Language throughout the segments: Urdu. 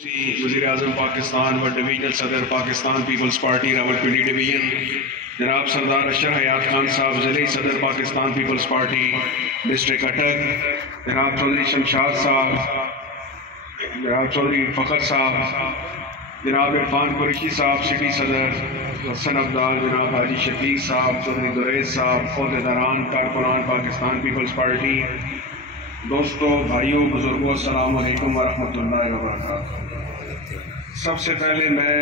وزیر اعظم پاکستان و ڈویژنل صدر پاکستان پیپلز پارٹی راولپنڈی ڈویژن جناب سردار اشر حیات خان صاحب ضلعی صدر پاکستان پیپلز پارٹی ڈسٹرکٹ اٹک، جناب چودھری شمشاد صاحب، جناب چودھری فخر صاحب، جناب عرفان قریشی صاحب سٹی صدر حسن ابدال، جناب حاجی شفیق صاحب، چودھری دریز صاحب، عہدیداران کارکنان پاکستان پیپلز پارٹی، دوستوں، بھائیوں، بزرگوں، السلام علیکم ورحمۃ اللہ وبرکاتہ۔ سب سے پہلے میں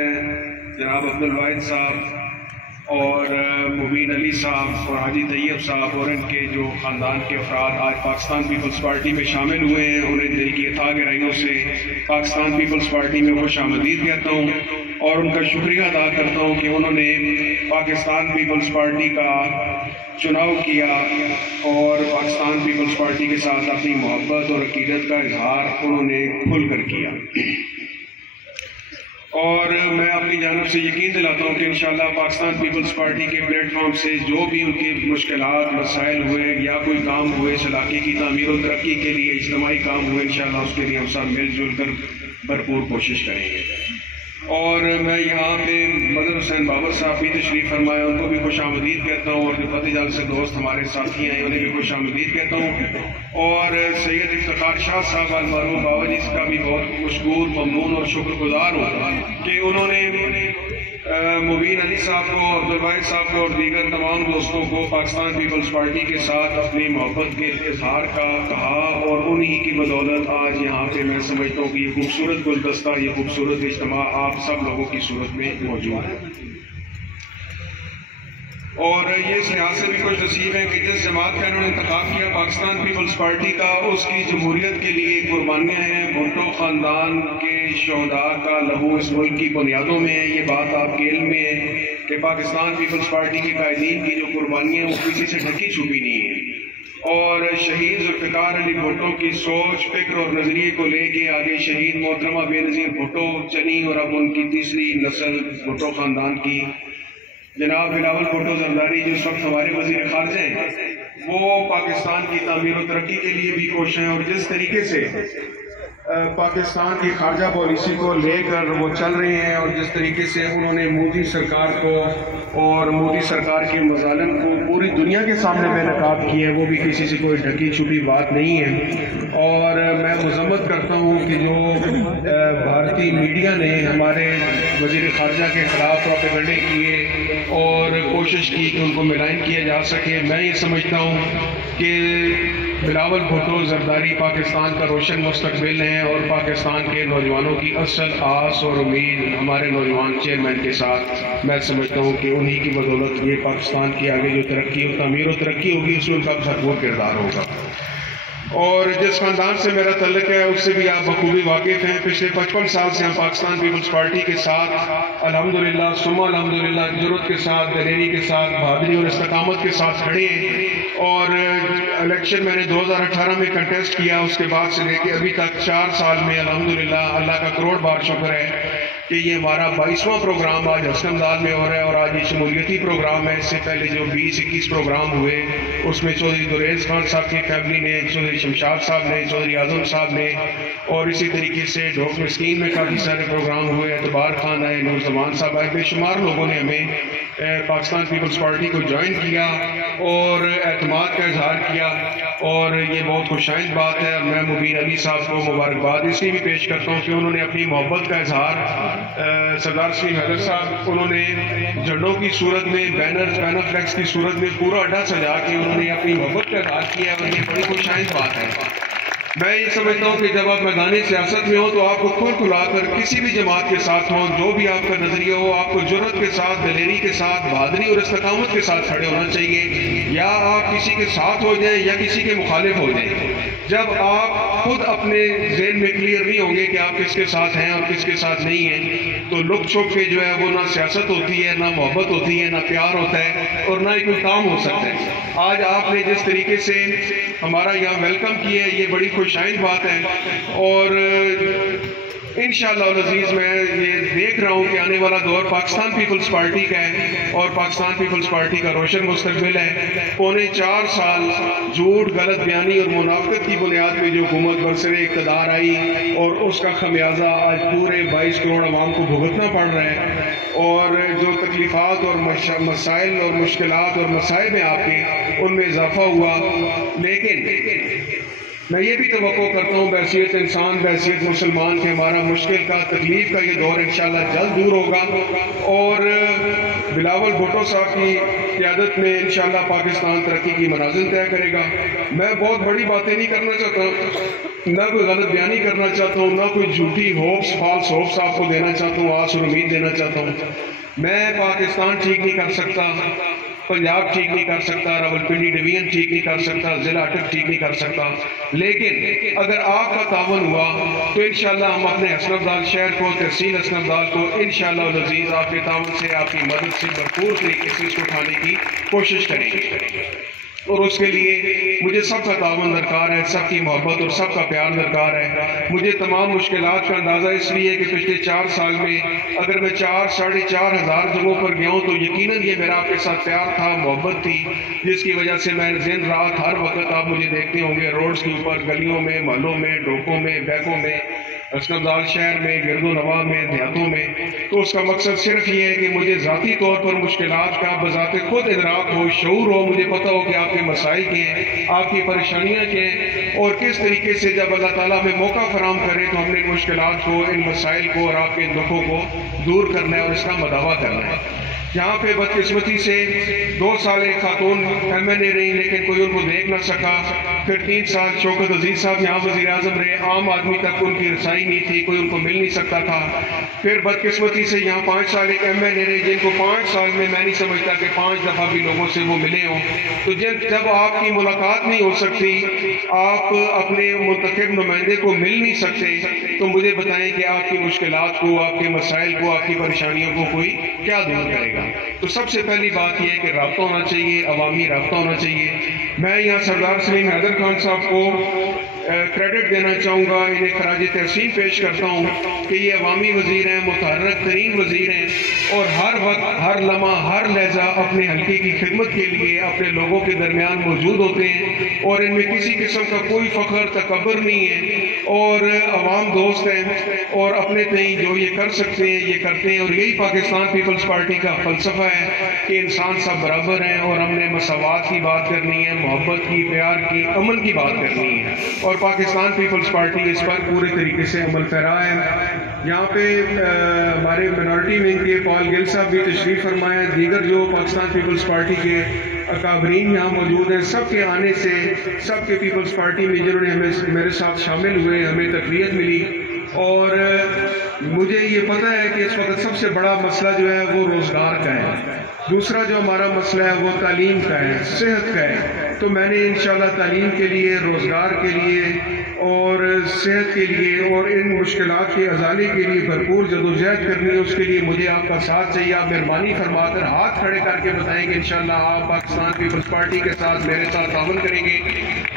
جناب عبدالواحد صاحب اور مبین علی صاحب اور حاجی طیب صاحب اور ان کے جو خاندان کے افراد آج پاکستان پیپلز پارٹی میں شامل ہوئے ہیں، انہیں دل کی اتھاہ گہرائیوں سے پاکستان پیپلز پارٹی میں خوش آمدید کہتا ہوں اور ان کا شکریہ ادا کرتا ہوں کہ انہوں نے پاکستان پیپلز پارٹی کا چناؤ کیا اور پاکستان پیپلز پارٹی کے ساتھ اپنی محبت اور عقیدت کا اظہار انہوں نے کھل کر کیا، اور میں اپنی جانب سے یقین دلاتا ہوں کہ انشاءاللہ پاکستان پیپلز پارٹی کے پلیٹ فارم سے جو بھی ان کی مشکلات مسائل ہوئے یا کوئی کام ہوئے اس علاقے کی تعمیر و ترقی کے لیے اجتماعی کام ہوئے، انشاءاللہ اس کے لیے ہم سب مل جل کر بھرپور کوشش کریں گے۔ اور میں یہاں پہ مظہر حسین بابر صاحب بھی تشریف فرمائے، ان کو بھی خوش آمدید کہتا ہوں، اور جو فتح جال سے دوست ہمارے ساتھی ہیں انہیں بھی خوش آمدید کہتا ہوں، اور سید افتخار شاہ صاحب المعروف بابا جی کا بھی بہت مشکور، ممنون اور شکر گزار ہوں کہ انہوں نے مبین علی صاحب کو، عبدالواحد صاحب کو اور دیگر تمام دوستوں کو پاکستان پیپلز پارٹی کے ساتھ اپنی محبت کے اظہار کا کہا، اور انہی کی بدولت آج یہاں پہ میں سمجھتا ہوں کہ یہ خوبصورت گلدستہ، یہ خوبصورت اجتماع آپ سب لوگوں کی صورت میں موجود ہے۔ اور یہ اس لحاظ سے بھی خوش نصیب ہے کہ جس جماعت کا انہوں نے انتخاب کیا پاکستان پیپلز پارٹی کا، اس کی جمہوریت کے لیے قربانیاں ہیں، بھٹو خاندان کے شہداء کا لہو اس ملک کی بنیادوں میں ہے۔ یہ بات آپ کے علم میں ہے کہ پاکستان پیپلز پارٹی کے قائدین کی جو قربانیاں ہیں وہ کسی سے ڈھکی چھپی نہیں ہیں، اور شہید ذوالفقار علی بھٹو کی سوچ، فکر اور نظریے کو لے کے آگے شہید محترمہ بے نظیر بھٹو چلی، اور اب ان کی تیسری نسل بھٹو خاندان کی جناب بلاول بھٹو زرداری جو اس وقت ہمارے وزیر خارجہ ہیں، وہ پاکستان کی تعمیر و ترقی کے لیے بھی کوشش ہیں، اور جس طریقے سے پاکستان کی خارجہ پالیسی کو لے کر وہ چل رہے ہیں، اور جس طریقے سے انہوں نے مودی سرکار کو اور مودی سرکار کے مظالم کو پوری دنیا کے سامنے بے نقاب کیے ہیں، وہ بھی کسی سے کوئی ڈھکی چھپی بات نہیں ہے۔ اور میں مذمت کرتا ہوں کہ جو بھارتی میڈیا نے ہمارے وزیر خارجہ کے خلاف پروپیگنڈے کیے اور کوشش کی کہ ان کو ملائن کیا جا سکے، میں یہ سمجھتا ہوں کہ بلاول بھٹو زرداری پاکستان کا روشن مستقبل ہیں، اور پاکستان کے نوجوانوں کی اصل آس اور امید ہمارے نوجوان چیئرمین کے ساتھ میں سمجھتا ہوں کہ انہی کی بدولت یہ پاکستان کی آگے جو ترقی اور تعمیر و ترقی ہوگی اس میں ان کا بھرپور کردار ہوگا۔ اور جس خاندان سے میرا تعلق ہے اس سے بھی آپ بخوبی واقف ہیں، پچھلے 55 سال سے ہم پاکستان پیپلز پارٹی کے ساتھ الحمدللہ ثم الحمدللہ جرأت کے ساتھ، دلیری کے ساتھ، بہادری اور استقامت کے ساتھ کھڑے ہیں، اور الیکشن میں نے 2018 میں کنٹیسٹ کیا، اس کے بعد سے لے کے ابھی تک 4 سال میں الحمدللہ اللہ کا کروڑ بار شکر ہے کہ یہ ہمارا 22واں پروگرام آج ہسکندال میں ہو رہا ہے، اور آج یہ شمولیتی پروگرام ہے۔ اس سے پہلے جو 20-21 پروگرام ہوئے اس میں چودھری دریز خان صاحب کی فیملی نے، چودھری شمشاد صاحب نے، چودھری اعظم صاحب نے، اور اسی طریقے سے ڈھوک مسکین میں کافی سارے پروگرام ہوئے، اعتبار خان آئے، نور زمان صاحب آئے، بے شمار لوگوں نے ہمیں پاکستان پیپلز پارٹی کو جوائن کیا اور اعتماد کا اظہار کیا، اور یہ بہت خوش آئند بات ہے۔ اور میں مبین علی صاحب کو مبارکباد اس لیے بھی پیش کرتا ہوں کہ انہوں نے اپنی محبت کا اظہار سردار سلیم حیدر صاحب، انہوں نے جھنڈوں کی صورت میں، بینر فلیکس کی صورت میں پورا اڈا سجا کے انہوں نے اپنی محبت کا اظہار کیا، اور یہ بڑی خوش آئند بات ہے۔ میں یہ سمجھتا ہوں کہ جب آپ میدان سیاست میں ہوں تو آپ کو کھل کھلا کر کسی بھی جماعت کے ساتھ ہوں، جو بھی آپ کا نظریہ ہو، آپ کو جرأت کے ساتھ، دلیری کے ساتھ، بہادری اور استقامت کے ساتھ کھڑے ہونا چاہیے، یا آپ کسی کے ساتھ ہو جائیں یا کسی کے مخالف ہو جائیں۔ جب آپ خود اپنے ذہن میں کلیئر نہیں ہوں گے کہ آپ کس کے ساتھ ہیں اور کس کے ساتھ نہیں ہیں، تو لک چھپ کے جو ہے وہ نہ سیاست ہوتی ہے، نہ محبت ہوتی ہے، نہ پیار ہوتا ہے، اور نہ ہی کوئی کام ہو سکتا ہے۔ آج آپ نے جس طریقے سے ہمارا یہاں ویلکم کیا ہے یہ بڑی خوش آئند بات ہے، اور انشاءاللہ العزیز میں یہ دیکھ رہا ہوں کہ آنے والا دور پاکستان پیپلز پارٹی کا ہے اور پاکستان پیپلز پارٹی کا روشن مستقبل ہے۔ 4.25 سال جھوٹ، غلط بیانی اور منافقت کی بنیاد پہ جو حکومت برسر اقتدار آئی اور اس کا خمیازہ آج پورے 22 کروڑ عوام کو بھگتنا پڑ رہا ہے، اور جو تکلیفات اور مسائل اور مشکلات اور مصائب ہیں آپ کے، ان میں اضافہ ہوا۔ لیکن میں یہ بھی توقع کرتا ہوں بحیثیت انسان، بحیثیت مسلمان کہ ہمارا مشکل کا، تکلیف کا یہ دور انشاءاللہ جلد دور ہوگا، اور بلاول بھٹو صاحب کی قیادت میں انشاءاللہ پاکستان ترقی کی منازل طے کرے گا۔ میں بہت بڑی باتیں نہیں کرنا چاہتا، نہ کوئی غلط بیانی کرنا چاہتا ہوں، نہ کوئی جھوٹی فالس ہوپس آپ کو دینا چاہتا ہوں، آس اور امید دینا چاہتا ہوں۔ میں پاکستان ٹھیک نہیں کر سکتا، پنجاب ٹھیک نہیں کر سکتا، راولپنڈی ڈویژن ٹھیک نہیں کر سکتا، ضلع اٹک ٹھیک نہیں کر سکتا، لیکن اگر آپ کا تعاون ہوا تو انشاءاللہ ہم اپنے حسن ابدال شہر کو، تحصیل حسن ابدال کو انشاءاللہ العزیز آپ کے تعاون سے، آپ کی مدد سے بھرپور طریقے سے اس کو اٹھانے کی کوشش کریں گے، اور اس کے لیے مجھے سب کا تعاون درکار ہے، سب کی محبت اور سب کا پیار درکار ہے۔ مجھے تمام مشکلات کا اندازہ اس لیے کہ پچھلے 4 سال میں اگر میں 4-4.5 ہزار جگہوں پر گیا ہوں تو یقیناً یہ میرا آپ کے ساتھ پیار تھا، محبت تھی، جس کی وجہ سے میں دن رات ہر وقت آپ مجھے دیکھتے ہوں گے روڈز کے اوپر، گلیوں میں، محلوں میں، ڈوکوں میں، بیکوں میں، حسن ابدال شہر میں، گرد و نواح میں، دیہاتوں میں۔ تو اس کا مقصد صرف یہ ہے کہ مجھے ذاتی طور پر مشکلات کا بذات خود ادراک ہو، شعور ہو، مجھے پتہ ہو کہ آپ کے مسائل کیا ہیں، آپ کی پریشانیاں کیا ہیں، اور کس طریقے سے جب اللہ تعالیٰ ہمیں موقع فراہم کرے تو ہم نے ان مشکلات کو، ان مسائل کو اور آپ کے دکھوں کو دور کرنا ہے اور اس کا مداوع کرنا ہے۔ جہاں پہ بدقسمتی سے 2 سال ایک خاتون MNA رہی لیکن کوئی ان کو دیکھ نہ سکا، پھر 3 سال شوکت عزیز صاحب یہاں وزیر اعظم رہے، عام آدمی تک ان کی رسائی نہیں تھی، کوئی ان کو مل نہیں سکتا تھا۔ پھر بدقسمتی سے یہاں 5 سال ایک MNA رہے جن کو 5 سال میں نہیں سمجھتا کہ 5 دفعہ بھی لوگوں سے وہ ملے ہوں۔ تو جب آپ کی ملاقات نہیں ہو سکتی، آپ اپنے منتخب نمائندے کو مل نہیں سکتے، تو مجھے بتائیں کہ آپ کی مشکلات کو، آپ کے مسائل کو، آپ کی پریشانیوں کو کوئی کیا دور کرے گا؟ تو سب سے پہلی بات یہ ہے کہ رابطہ ہونا چاہیے، عوامی رابطہ ہونا چاہیے۔ میں یہاں سردار سلیم حیدر خان صاحب کو کریڈٹ دینا چاہوں گا، انہیں خراج تحسین پیش کرتا ہوں کہ یہ عوامی وزیر ہیں، متحرک ترین وزیر ہیں، اور ہر وقت، ہر لمحہ، ہر لہجہ اپنے حلقے کی خدمت کے لیے اپنے لوگوں کے درمیان موجود ہوتے ہیں، اور ان میں کسی قسم کا کوئی فخر، تکبر نہیں ہے، اور عوام دوست ہیں، اور اپنے تئیں جو یہ کر سکتے ہیں یہ کرتے ہیں، اور یہی پاکستان پیپلز پارٹی کا فلسفہ ہے کہ انسان سب برابر ہیں، اور ہم نے مساوات کی بات کرنی ہے، محبت کی، پیار کی، امن کی بات کرنی ہے، اور پاکستان پیپلز پارٹی اس پر پورے طریقے سے عمل پیرا ہے۔ یہاں پہ ہمارے منارٹی ونگ کے پال گل صاحب بھی تشریف فرمائے ہیں، دیگر جو پاکستان پیپلز پارٹی کے اکابرین یہاں موجود ہیں، سب کے آنے سے، سب کے پیپلز پارٹی میں جنہوں نے ہمیں میرے ساتھ شامل ہوئے، ہمیں تقویت ملی، اور مجھے یہ پتہ ہے کہ اس وقت سب سے بڑا مسئلہ جو ہے وہ روزگار کا ہے، دوسرا جو ہمارا مسئلہ ہے وہ تعلیم کا ہے، صحت کا ہے۔ تو میں نے انشاءاللہ تعلیم کے لیے، روزگار کے لیے اور صحت کے لیے اور ان مشکلات کے ازالے کے لیے بھرپور جدوجہد کرنی ہے۔ اس کے لیے مجھے آپ کا ساتھ چاہیے۔ آپ مہربانی فرما کر ہاتھ کھڑے کر کے بتائیں کہ انشاءاللہ آپ پاکستان پیپلز پارٹی کے ساتھ میرے ساتھ تعاون کریں گے۔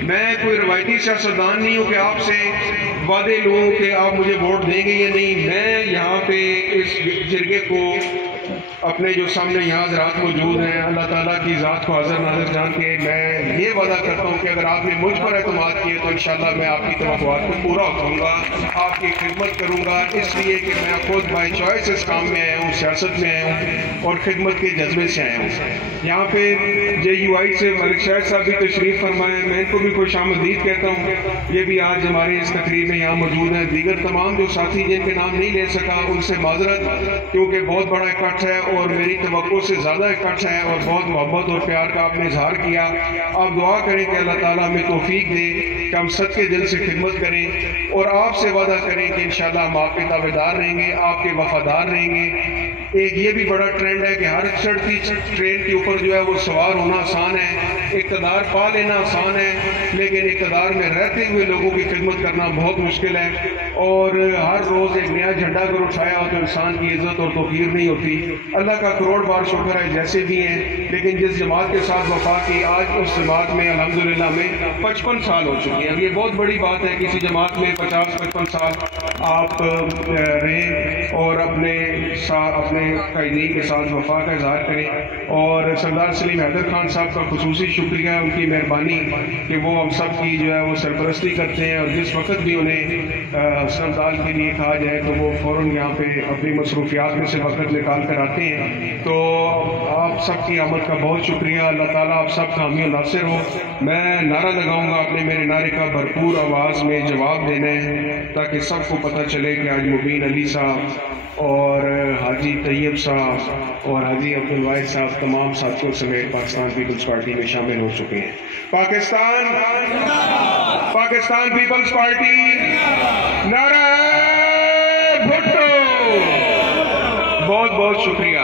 میں کوئی روایتی سیاستدان نہیں ہوں کہ آپ سے وعدے لوں کہ آپ مجھے ووٹ دیں گے یا نہیں۔ میں یہاں پہ اس جرگے کو اپنے جو سامنے یہاں حضرات موجود ہیں، اللہ تعالیٰ کی ذات کو حاضر ناظر جان کے میں یہ وعدہ کرتا ہوں کہ اگر آپ نے مجھ پر اعتماد کیے تو انشاءاللہ میں آپ کی توقعات کو پورا کروں گا، آپ کی خدمت کروں گا، اس لیے کہ میں خود بائی چوائس اس کام میں آیا ہوں، سیاست میں آیا ہوں اور خدمت کے جذبے سے آیا ہوں۔ یہاں پہ JUI سے ملک شاہد صاحب بھی تشریف فرمائے ہیں، میں ان کو بھی خوش آمدید کہتا ہوں، یہ بھی آج ہمارے اس تقریب میں یہاں موجود ہیں۔ دیگر تمام جو ساتھی جن کے نام نہیں لے سکا ان سے معذرت، کیونکہ بہت بڑا اکٹھ ہے اور میری توقع سے زیادہ اکٹھ ہے، اور بہت محبت اور پیار کا آپ نے اظہار کیا۔ آپ دعا کریں کہ اللہ تعالیٰ ہمیں توفیق دے کہ ہم سچ کے دل سے خدمت کریں، اور آپ سے وعدہ کریں کہ انشاءاللہ ہم آپ کے تابعدار رہیں گے، آپ کے وفادار رہیں گے۔ ایک یہ بھی بڑا ٹرینڈ ہے کہ ہر چڑھتی ٹرین کے اوپر جو ہے وہ سوار ہونا آسان ہے، اقتدار پا لینا آسان ہے، لیکن اقتدار میں رہتے ہوئے لوگوں کی خدمت کرنا بہت مشکل ہے، اور ہر روز ایک نیا جھنڈا اگر اٹھایا ہو تو انسان کی عزت اور توقیر نہیں ہوتی۔ اللہ کا کروڑ بار شکر ہے جیسے بھی ہیں، لیکن جس جماعت کے ساتھ وفا کی، آج اس جماعت میں الحمدللہ میں 55 سال ہو چکی ہیں۔ اب یہ بہت بڑی بات ہے، کسی جماعت میں 50-55 سال آپ رہیں اور اپنے قائدین کے ساتھ وفا کا اظہار کریں. اور سردار سلیم حیدر خان صاحب کا خصوصی شکریہ, ان کی مہربانی کہ وہ ہم سب کی جو ہے وہ سرپرستی کرتے ہیں, اور جس وقت بھی انہیں حسن ابدال کے لیے کہا جائے تو وہ فوراً یہاں پہ اپنی مصروفیات میں سے وقت نکال کر آتے ہیں. تو آپ سب کی آمد کا بہت شکریہ. اللہ تعالیٰ آپ سب کا حامی و ناصر ہو. میں نعرہ لگاؤں گا, آپ نے میرے نعرے کا بھرپور آواز میں جواب دینا ہے تاکہ سب کو پتہ چلے کہ آج مبین علی صاحب اور حاجی طیب صاحب اور حاجی عبدالواحد صاحب تمام ساتھیوں سمیت پاکستان پیپلز پارٹی میں شامل ہو چکے ہیں. پاکستان پیپلز پارٹی نعرہ بھٹو. بہت بہت شکریہ.